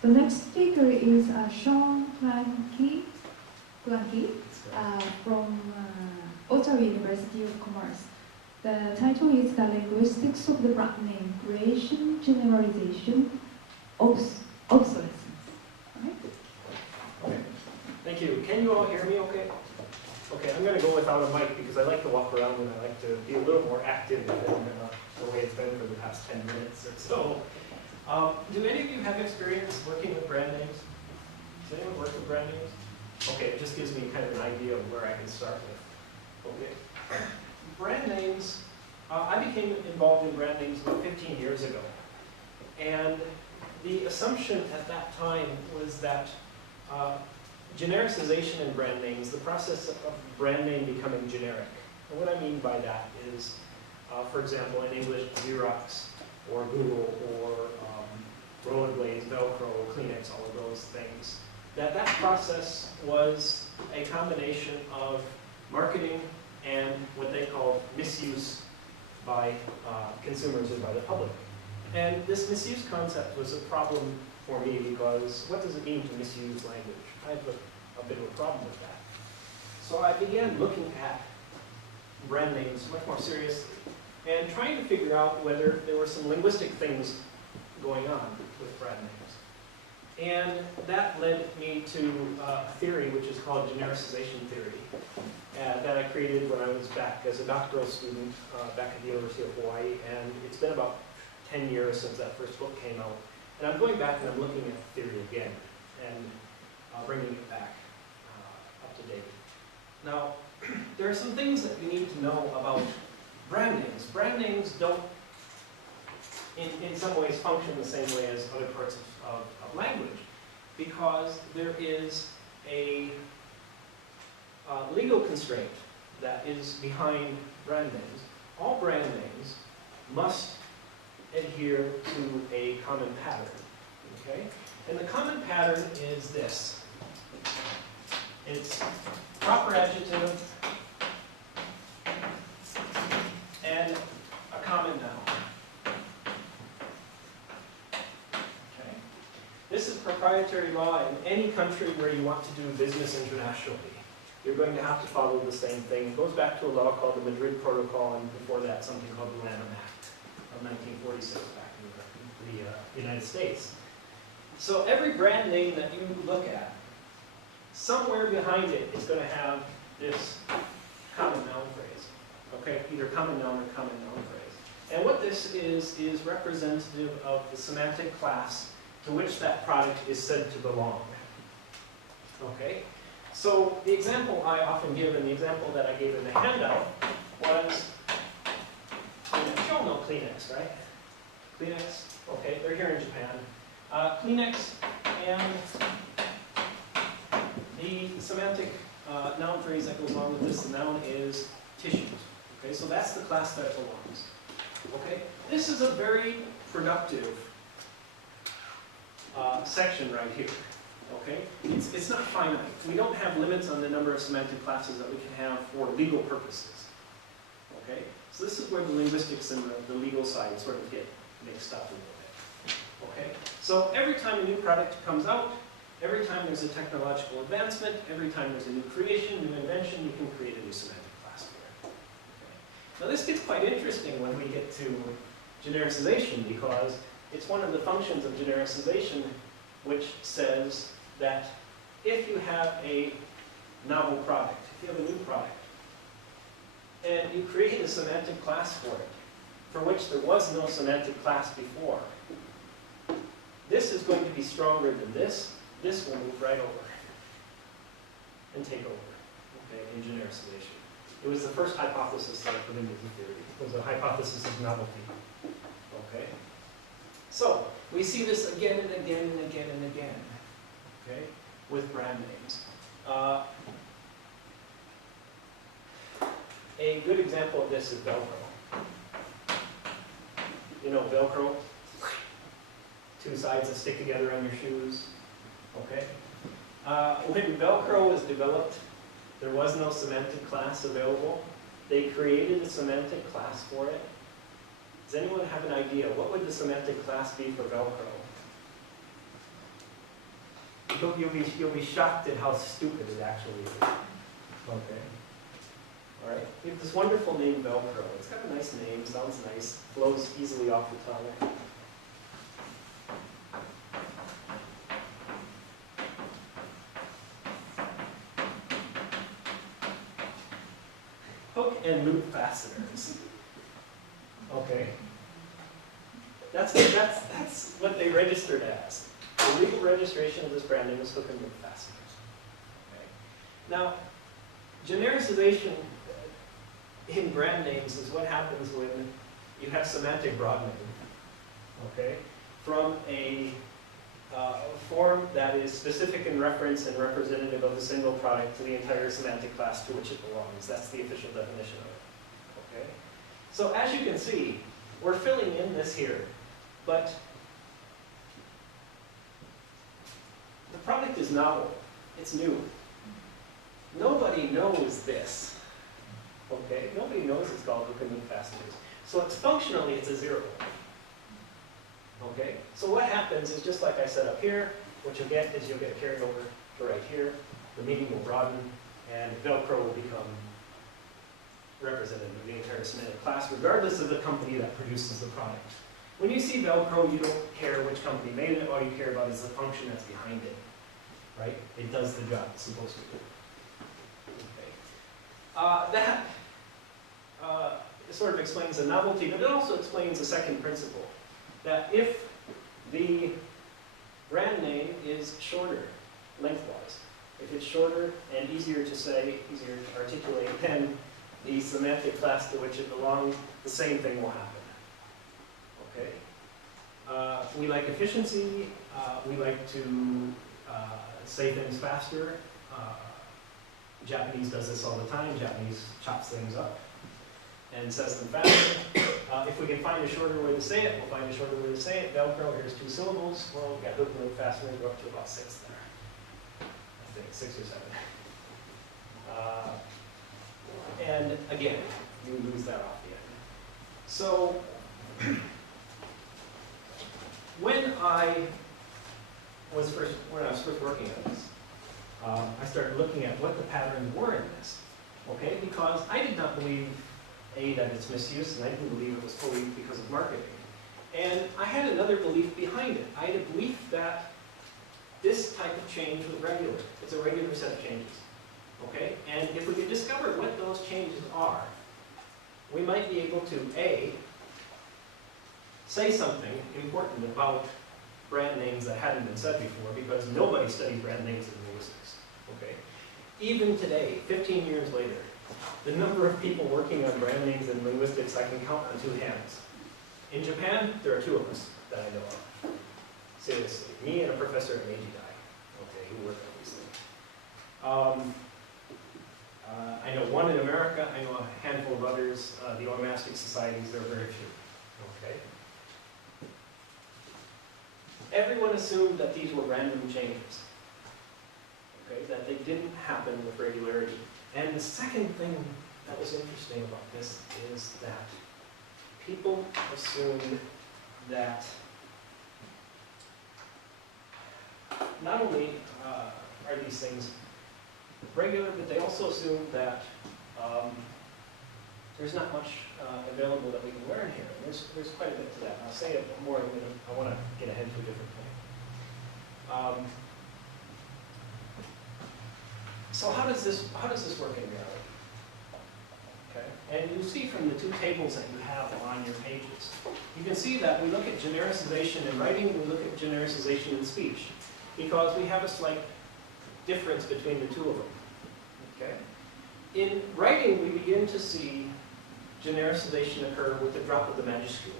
The next speaker is Shawn Clankie from Otaru University of Commerce. The title is The Linguistics of the Brand Name Creation, Genericization, Obsolescence. Right? Okay. Thank you. Can you all hear me okay? Okay, I'm going to go without a mic because I like to walk around and I like to be a little more active than the way it's been for the past 10 minutes or so. Do any of you have experience working with brand names? Does anyone work with brand names? Okay, it just gives me kind of an idea of where I can start with. Okay. Brand names, I became involved in brand names about 15 years ago. And the assumption at that time was that genericization in brand names, the process of brand name becoming generic. And what I mean by that is, for example, in English, Xerox, or Google, or rollerblades, Velcro, Kleenex, all of those things. That process was a combination of marketing and what they call misuse by consumers or by the public. And this misuse concept was a problem for me because what does it mean to misuse language? I have a bit of a problem with that. So I began looking at brand names much more seriously and trying to figure out whether there were some linguistic things going on with brand names. And that led me to a theory which is called genericization theory that I created when I was back as a doctoral student back at the University of Hawaii. And it's been about 10 years since that first book came out. And I'm going back and I'm looking at the theory again and bringing it back up to date. Now, there are some things that you need to know about brand names. Brand names don't, in some ways, function the same way as other parts of language because there is a legal constraint that is behind brand names. All brand names must adhere to a common pattern, okay? And the common pattern is this. It's proper adjective and a common noun. Okay? This is proprietary law in any country where you want to do business internationally. You're going to have to follow the same thing. It goes back to a law called the Madrid Protocol, and before that something called the Lanham Act of 1946 back in the United States. So every brand name that you look at, somewhere behind it is going to have this common noun phrase. Okay, either common noun or common noun phrase. And what this is representative of the semantic class to which that product is said to belong. Okay, so the example I often give, and the example that I gave in the handout, was, you all know Kleenex, right? Kleenex, okay, they're here in Japan. Kleenex and the semantic noun phrase that goes along with this, the noun is tissues. Okay, so that's the class that it belongs. Okay, this is a very productive section right here. Okay, it's not finite. We don't have limits on the number of semantic classes that we can have for legal purposes. Okay, so this is where the linguistics and the legal side sort of get mixed up a little bit. Okay, so every time a new product comes out, every time there's a technological advancement, every time there's a new creation, new invention, you can create a new semantic class for it. Okay. Now this gets quite interesting when we get to genericization because it's one of the functions of genericization which says that if you have a novel product, if you have a new product, and you create a semantic class for it, for which there was no semantic class before, this is going to be stronger than this. This will move right over and take over, okay, in genericization. It was the first hypothesis that I put into the theory. It was a hypothesis of novelty, okay? So, we see this again and again and again and again, okay, with brand names. A good example of this is Velcro. You know Velcro? Two sides that stick together on your shoes. Okay. When Velcro was developed, there was no semantic class available. They created a semantic class for it. Does anyone have an idea? What would the semantic class be for Velcro? you'll be shocked at how stupid it actually is. Okay. All right. We have this wonderful name, Velcro. It's got a nice name, sounds nice, flows easily off the tongue. Hook and loop fasteners. Okay. That's what they registered as. The legal registration of this brand name is hook and loop fasteners. Okay. Now, genericization in brand names is what happens when you have semantic broadening. Okay, from a form that is specific in reference and representative of a single product to the entire semantic class to which it belongs. That's the official definition of it. Okay, so as you can see, we're filling in this here, but the product is novel. It's new. Nobody knows this. Okay, nobody knows it's called hook and loop fasteners. So it's functionally, it's a 0. Okay, so what happens is just like I said up here, what you'll get is you'll get carried over to right here. The meaning will broaden, and Velcro will become representative of the entire semantic class, regardless of the company that produces the product. When you see Velcro, you don't care which company made it. All you care about is the function that's behind it. Right? It does the job it's supposed to do. Okay. That sort of explains the novelty, but it also explains a second principle. That if the brand name is shorter, lengthwise, if it's shorter and easier to say, easier to articulate than the semantic class to which it belongs, the same thing will happen. Okay? We like efficiency. We like to say things faster. Japanese does this all the time. Japanese chops things up and says them faster. If we can find a shorter way to say it, we'll find a shorter way to say it. Velcro, here's 2 syllables. Well, we've got hook and loop fastener, go up to about 6 there. I think 6 or 7. And again, you lose that off the end. So when I was first working on this, I started looking at what the patterns were in this. Okay, because I did not believe that it's misuse, and I didn't believe it was fully because of marketing. And I had another belief behind it. I had a belief that this type of change was regular. It's a regular set of changes. Okay? And if we could discover what those changes are, we might be able to, A, say something important about brand names that hadn't been said before, because nobody studied brand names in linguistics. Okay? Even today, 15 years later, the number of people working on brand names in linguistics I can count on 2 hands. In Japan, there are 2 of us that I know of. Seriously, me and a professor at Meiji Dai, okay, who work on these things. I know 1 in America. I know a handful of others. The onomastic societies, there are very few. Okay. Everyone assumed that these were random changes. Okay, that they didn't happen with regularity. And the second thing that was interesting about this is that people assumed that not only are these things regular, but they also assume that there's not much available that we can learn here. And there's quite a bit to that. I'll say it more in a minute. I want to get ahead to a different point. So how does this work in reality? Okay, and you see from the 2 tables that you have on your pages, you can see that we look at genericization in writing, and we look at genericization in speech, because we have a slight difference between the 2 of them. Okay, in writing, we begin to see genericization occur with the drop of the majuscule.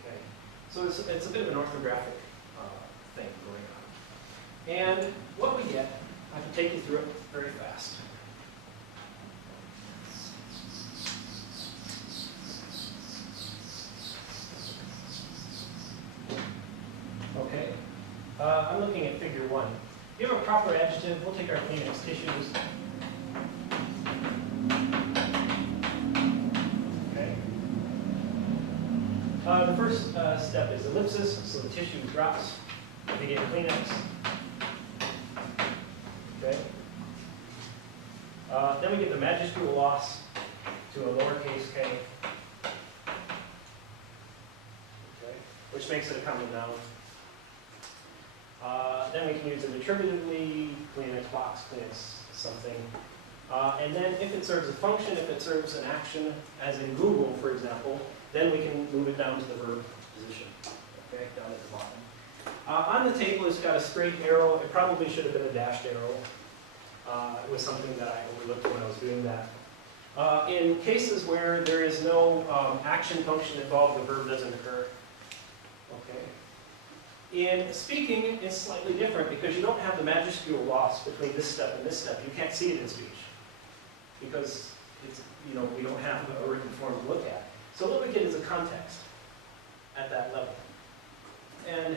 Okay, so it's a bit of an orthographic thing going on, and what we get. I can take you through it very fast. Okay. I'm looking at figure 1. If you have a proper adjective, we'll take our Kleenex tissues. Okay. The first step is ellipsis, so the tissue drops. We get Kleenex. Then we get the majuscule loss to a lowercase k, okay, which makes it a common noun. Then we can use it attributively, Kleenex box, Kleenex something. And then if it serves a function, if it serves an action, as in Google, for example, then we can move it down to the verb position, okay, down at the bottom. On the table, it's got a straight arrow. It probably should have been a dashed arrow. It was something that I overlooked when I was doing that. In cases where there is no action function involved, the verb doesn't occur. Okay. In speaking, it's slightly different because you don't have the majuscule loss between this step and this step. You can't see it in speech because it's, we don't have a written form to look at. So what we get is a context at that level. And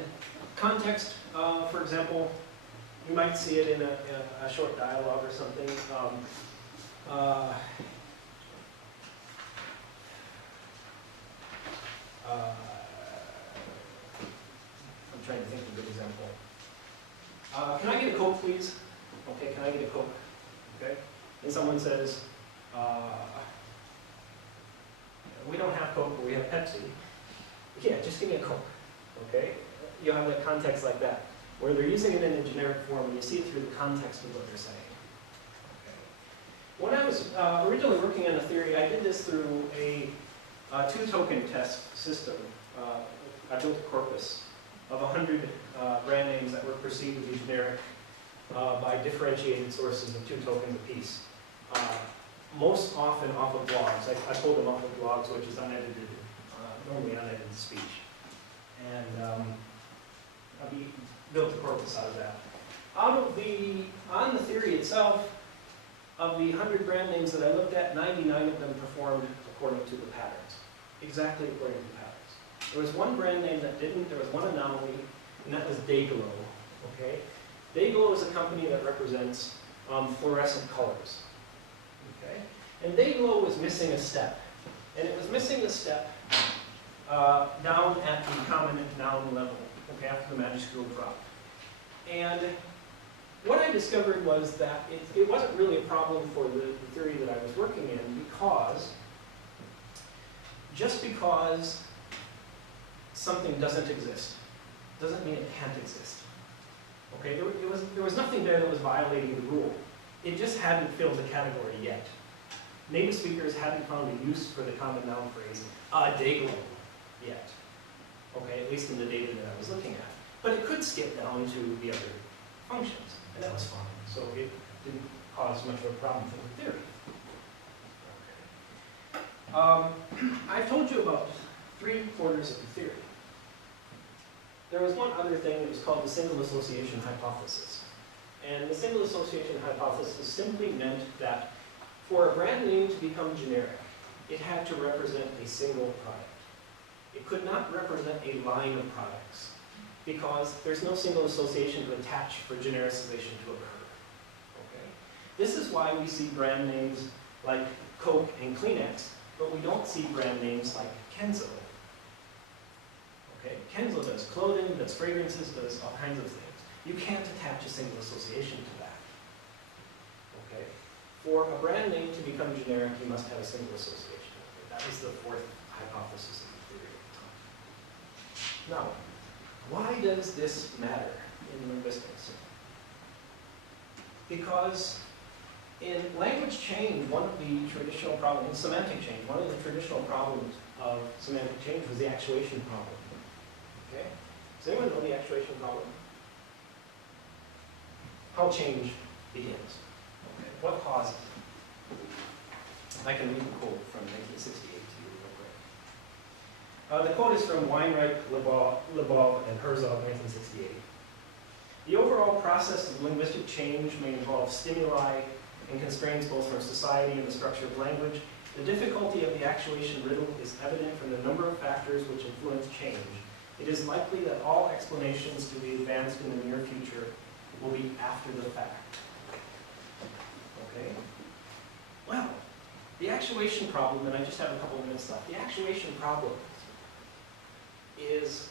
context, for example, you might see it in a short dialogue or something. I'm trying to think of a good example. Can I get a Coke, please? Okay, can I get a Coke? Okay. And someone says, we don't have Coke, but we have Pepsi. Yeah, just give me a Coke. Okay? You'll have a context like that, where they're using it in a generic form, and you see it through the context of what they're saying. Okay. When I was originally working on a theory, I did this through a two-token test system. I built a corpus of 100 brand names that were perceived to be generic by differentiated sources of 2 tokens apiece. Most often off of blogs. I pulled them off of blogs, which is unedited, normally unedited speech. And we built a corpus out of that. On the theory itself, of the 100 brand names that I looked at, 99 of them performed according to the patterns. Exactly according to the patterns. There was one brand name that didn't, there was one anomaly, and that was Dayglow. Okay? Dayglow is a company that represents fluorescent colors. Okay? And Dayglow was missing a step. And it was missing a step down at the common noun level, okay, after the majuscule drop. And what I discovered was that it wasn't really a problem for the theory that I was working in because, just because something doesn't exist doesn't mean it can't exist. Okay, there was nothing there that was violating the rule. It just hadn't filled the category yet. Native speakers hadn't found a use for the common noun phrase, Dayglow, yet. Okay, at least in the data that I was looking at. But it could skip down to the other functions, and that was fine. So it didn't cause much of a problem for the theory. Okay. I've told you about 3/4 of the theory. There was one other thing that was called the single association hypothesis. And the single association hypothesis simply meant that for a brand name to become generic, it had to represent a single product. It could not represent a line of products because there's no single association to attach for genericization to occur. Okay? This is why we see brand names like Coke and Kleenex, but we don't see brand names like Kenzo. Okay? Kenzo does clothing, does fragrances, does all kinds of things. You can't attach a single association to that. Okay? For a brand name to become generic, you must have a single association. Okay? That was the 4th hypothesis of the theory at the time. Now, why does this matter in linguistics? Because in language change, one of the traditional problems, in semantic change, one of the traditional problems of semantic change was the actuation problem. Okay? Does anyone know the actuation problem? How change begins. Okay. What causes it? I can read the quote from 1968 to you real quick. The quote is from Weinreich, Lebov, and Herzog, 1968. The overall process of linguistic change may involve stimuli and constraints both from society and the structure of language. The difficulty of the actuation riddle is evident from the number of factors which influence change. It is likely that all explanations to be advanced in the near future will be after the fact. Okay? Well, the actuation problem, and I just have a couple of minutes left, the actuation problem is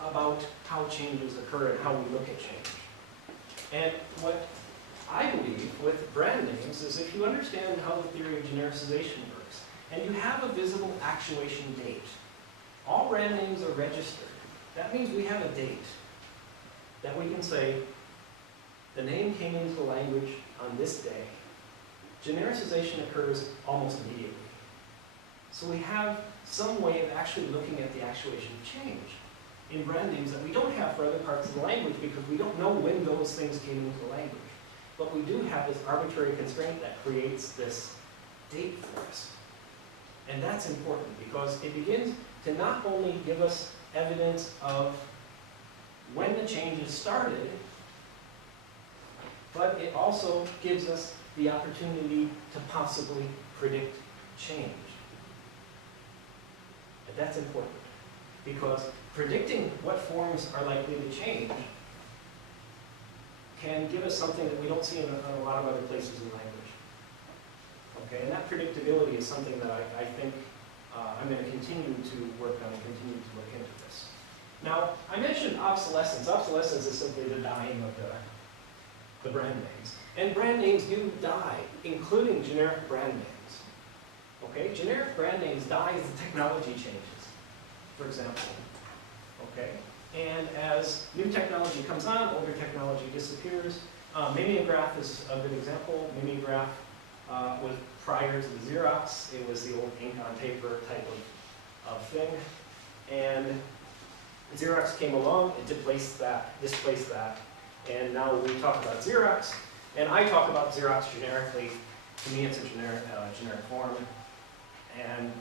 about how changes occur and how we look at change. And what I believe, with brand names is if you understand how the theory of genericization works, and you have a visible actuation date. All brand names are registered. That means we have a date that we can say, the name came into the language on this day. Genericization occurs almost immediately. So we have some way of actually looking at the actuation of change in brand names that we don't have for other parts of the language because we don't know when those things came into the language. But we do have this arbitrary constraint that creates this date for us. And that's important because it begins to not only give us evidence of when the changes started, but it also gives us the opportunity to possibly predict change. And that's important because predicting what forms are likely to change can give us something that we don't see in a lot of other places in language. Okay, and that predictability is something that I think I'm going to continue to work on and continue to look into this. Now, I mentioned obsolescence. Obsolescence is simply the dying of the brand names. And brand names do die, including generic brand names. Okay, generic brand names die as the technology changes, for example. Okay, and as new technology comes on, older technology disappears. Mimeograph is a good example. Mimeograph was prior to the Xerox. It was the old ink on paper type of thing. And Xerox came along, it displaced that, and now we talk about Xerox, and I talk about Xerox generically. To me, it's a generic form, and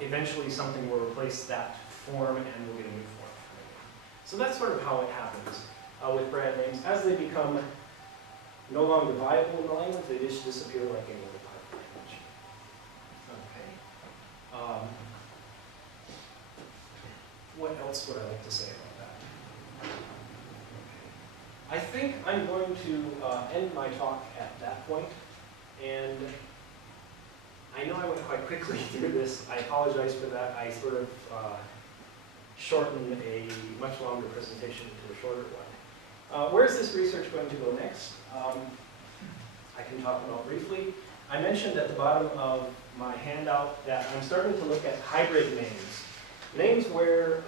eventually something will replace that form, and we'll get a new form. So that's sort of how it happens with brand names. As they become no longer viable in the language, they just disappear like any other part of the language. Okay. What else would I like to say about that? I think I'm going to end my talk at that point, and I know I went quite quickly through this. I apologize for that. I sort of shortened a much longer presentation into a shorter one. Where is this research going to go next? I can talk about briefly. I mentioned at the bottom of my handout that I'm starting to look at hybrid names. Names where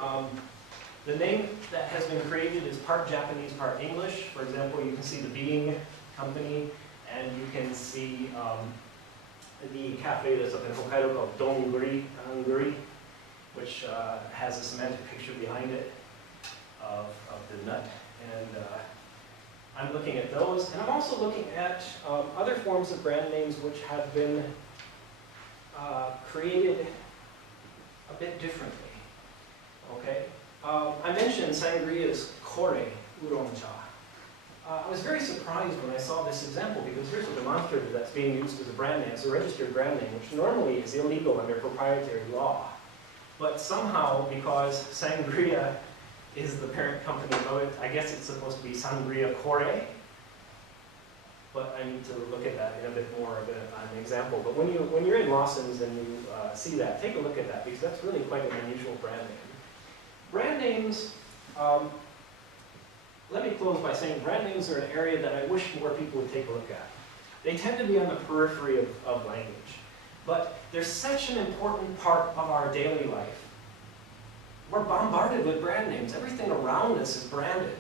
the name that has been created is part Japanese, part English. For example, you can see the Being Company, and you can see the cafe that's up in Hokkaido called Donguri, which has a semantic picture behind it of the nut. And I'm looking at those, and I'm also looking at other forms of brand names which have been created a bit differently. Okay, I mentioned sangria's kore oolong cha. I was very surprised when I saw this example because here's a demonstrative that's being used as a brand name, as a registered brand name, which normally is illegal under proprietary law. But somehow, because sangria is the parent company of it, I guess it's supposed to be sangria kore. But I need to look at that in a bit more of an example. But when you're in Lawson's and you see that, take a look at that because that's really quite an unusual brand name. Brand names, let me close by saying brand names are an area that I wish more people would take a look at. They tend to be on the periphery of language, but they're such an important part of our daily life. We're bombarded with brand names. Everything around us is branded.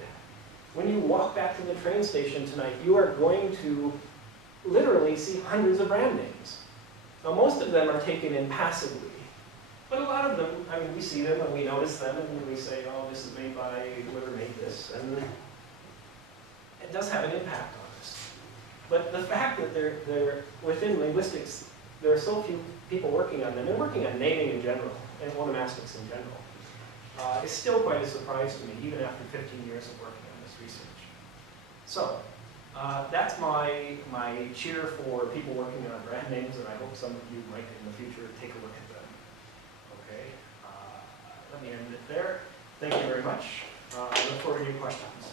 When you walk back to the train station tonight, you are going to literally see hundreds of brand names. Now, most of them are taken in passively. But a lot of them, I mean, we see them and we notice them and we say, oh, this is made by whoever made this. And it does have an impact on us. But the fact that they're within linguistics, there are so few people working on them. They're working on naming in general and onomastics in general. It's still quite a surprise to me, even after 15 years of working on this research. So, that's my cheer for people working on brand names, and I hope some of you might in the future take a look at them. Okay, let me end it there. Thank you very much. I look forward to your questions.